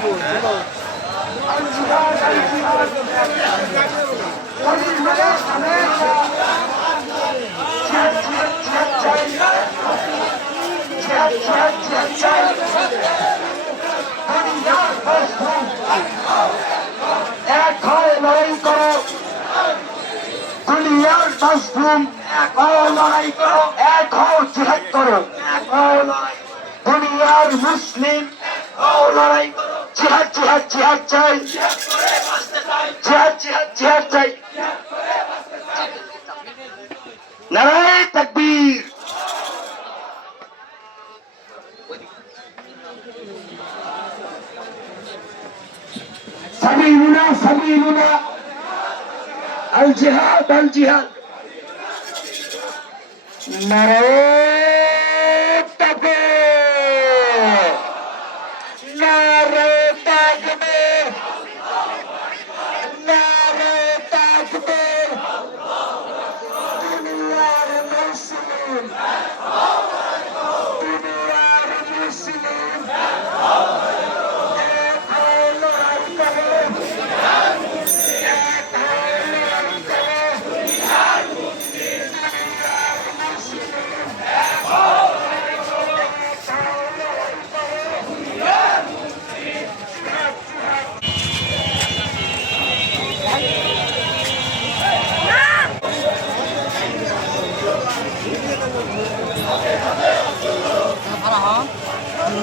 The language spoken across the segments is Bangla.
এক হয় লড়াই করো। দুনিয়ার মাসরুম এক হও লড়াই করো। এক এক দুনিয়ার মুসলিম এক লড়াই করো। জিহাদ জিহাদ জিহাদ চাই। জিহাদ জিহাদ জিহাদ চাই। নারায় তাকবীর। সাবিলুনা সাবিলুনা। আল জিহাদ আল জিহাদ। নারায় করুন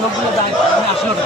লোকগুলো যায় আমি আসলে ওটা